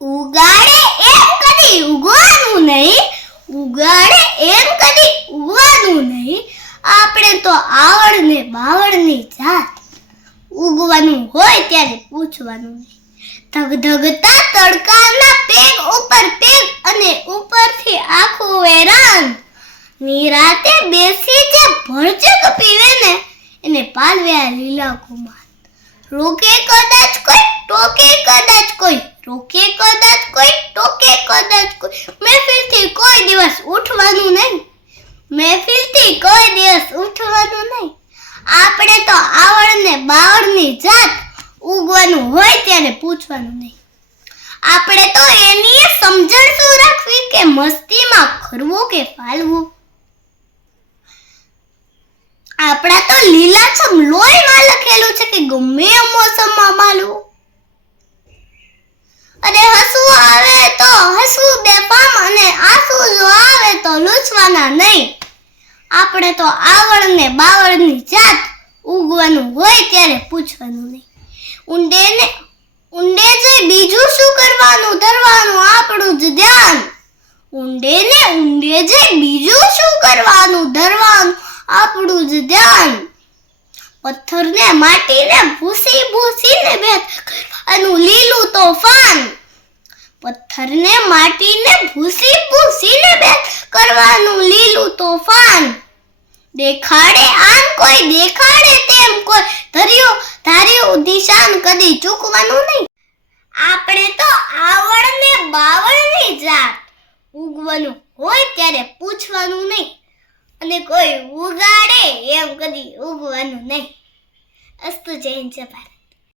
ઉગાડે એમ કદી ઉગવાનું નહીં, ઉગાડે એમ કદી ઉગવાનું નહીં. આપણે તો આવડ ને બાવળની જાત, ઉગવાનું હોય ત્યારે પૂછવાનું નહીં. ધગધગતા તડકાના પેગ ઉપર પેગ અને ઉપરથી આખું વેરાન. નિરાતે બેસી જે ભરચક પીવે ને એને પાલવ્યા લીલા કુમાર. રોકે કદાચ કોઈ, ટોકે કદાચ કોઈ, રોકે કદાચ કોઈ, ટોકે કદાચ કોઈ. મહેફિલથી કોઈ દિવસ ઉઠવાનું નહીં, મહેફિલથી કોઈ દિવસ ઉઠવાનું નહીં. આપણે તો આવડ ને બાવળની જાત, ઉગવાનું હોય ત્યારે પૂછવાનું નહીં. આપણે તો એની સમજણ શું રાખવી કે મસ્તીમાં ખરવું કે ફાલવું. આપણા તો લીલાછમ લોહીમાં લખેલું છે કે ગમે એ મોસમમાં માલવું. અને હસવું આવે તો હસવું બેફામ, અને આંસુ જો આવે તો લૂછવાના નહીં. આપણે તો આવડ ને બાવળની જાત, ઉગવાનું હોય ત્યારે પૂછવાનું નહીં. ઊંડે જઈ બીજું શું કરવાનું, ધરવાનું આપણું જ ધ્યાન. ઊંડે જઈ બીજું શું કરવાનું, ધરવાનું આપણું જ ધ્યાન. પથ્થરને માટીને ભૂસી ભૂસીને ભેદ કરવાનું લીલું તોફાન. પથ્થરને માટીને ભૂસી ભૂસીને ભેદ કરવાનું લીલું તોફાન. દેખાડે આમ કોઈ, દેખાડે તેમ કોઈ, ધાર્યું દિશાન કદી ચૂકવાનું નહીં. આપણે તો આવડ ને બાવળની જાત, ઉગવાનું હોય ત્યારે પૂછવાનું નહીં. અને કોઈ ઉગાડે એમ કદી ઉગવાનું નહીં. અસ્તુ જય હિન્દ જય ભારત.